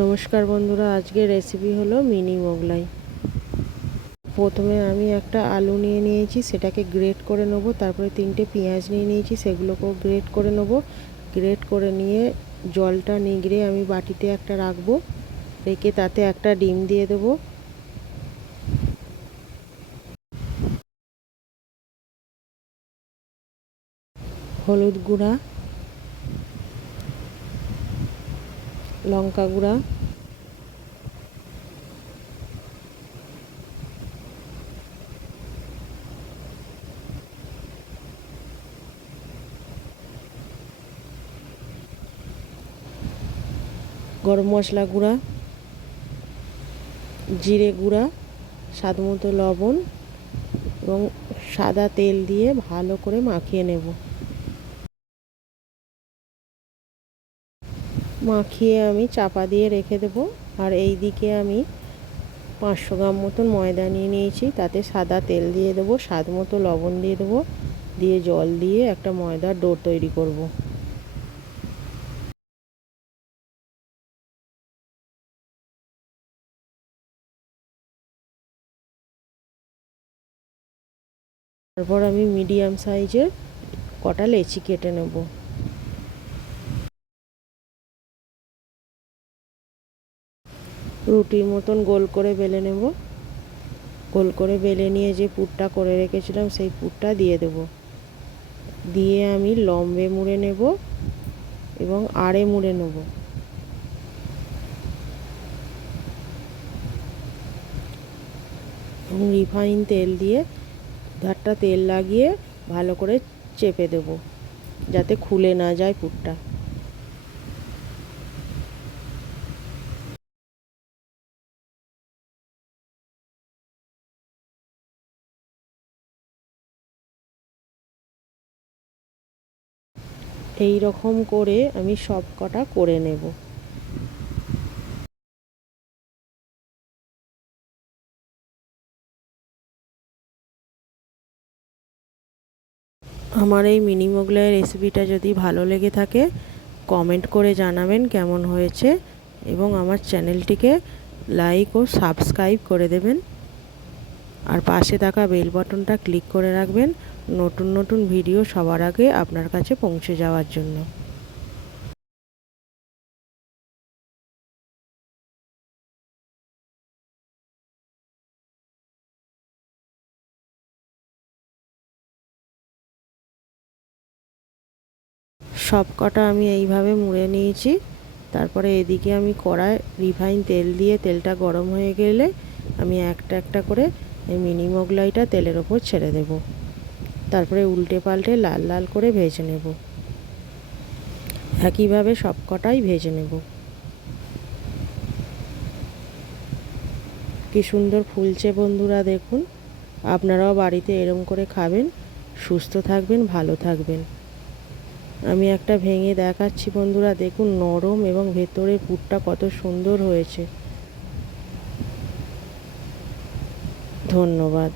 নমস্কার বন্ধুরা, আজকের রেসিপি হলো মিনি মোগলাই। প্রথমে আমি একটা আলু নিয়ে নিয়েছি, সেটাকে গ্রেট করে নেবো। তারপরে 3টে পেঁয়াজ নিয়ে নিয়েছি, সেগুলোকেও গ্রেট করে নেবো। গ্রেট করে নিয়ে জলটা নিগড়ে আমি বাটিতে একটা রাখবো, রেখে তাতে একটা ডিম দিয়ে দেবো। হলুদ গুঁড়া, লঙ্কা গুঁড়া, গরম মশলা গুঁড়া, জিরে গুঁড়া, স্বাদ মতো লবণ এবং সাদা তেল দিয়ে ভালো করে মাখিয়ে নেব। মাখিয়ে আমি চাপা দিয়ে রেখে দেবো। আর এই দিকে আমি 500 গ্রাম মতন ময়দা নিয়ে নিয়েছি, তাতে সাদা তেল দিয়ে দেবো, স্বাদ মতো লবণ দিয়ে দেবো, দিয়ে জল দিয়ে একটা ময়দার ডো তৈরি করব। তারপর আমি মিডিয়াম সাইজের কটা লেচি কেটে নেব। রুটির মতন গোল করে বেলে নেব। গোল করে বেলে নিয়ে যে পুরটা করে রেখেছিলাম সেই পুরটা দিয়ে দেব। দিয়ে আমি লম্বে মুড়ে নেব এবং আড়ে মুড়ে নেব। এবং রিফাইন তেল দিয়ে ধারটা তেল লাগিয়ে ভালো করে চেপে দেব, যাতে খুলে না যায় পুরটা। এই রকম করে আমি সব কটা করে নেব। আমার এই মিনি মোগলাই রেসিপিটা যদি ভালো লেগে থাকে কমেন্ট করে জানাবেন কেমন হয়েছে, এবং আমার চ্যানেলটিকে লাইক ও সাবস্ক্রাইব করে দেবেন। আর পাশে থাকা বেল বাটনটা ক্লিক করে রাখবেন নতুন নতুন ভিডিও সবার আগে আপনার কাছে পৌঁছে যাওয়ার জন্য। সব কটা আমি এইভাবে মুড়ে নিয়েছি। তারপরে এদিকে আমি কড়ায় রিফাইন তেল দিয়ে তেলটা গরম হয়ে গেলে আমি একটা একটা করে এই মিনি মোগলাইটা তেলের ওপর ছেড়ে দেব। তারপরে উল্টে পাল্টে লাল লাল করে ভেজে নেব। একইভাবে সব কটাই ভেজে নেব। কি সুন্দর ফুলছে বন্ধুরা, দেখুন। আপনারাও বাড়িতে এরম করে খাবেন, সুস্থ থাকবেন, ভালো থাকবেন। আমি একটা ভেঙে দেখাচ্ছি বন্ধুরা, দেখুন নরম এবং ভেতরের পুরটা কত সুন্দর হয়েছে। ধন্যবাদ।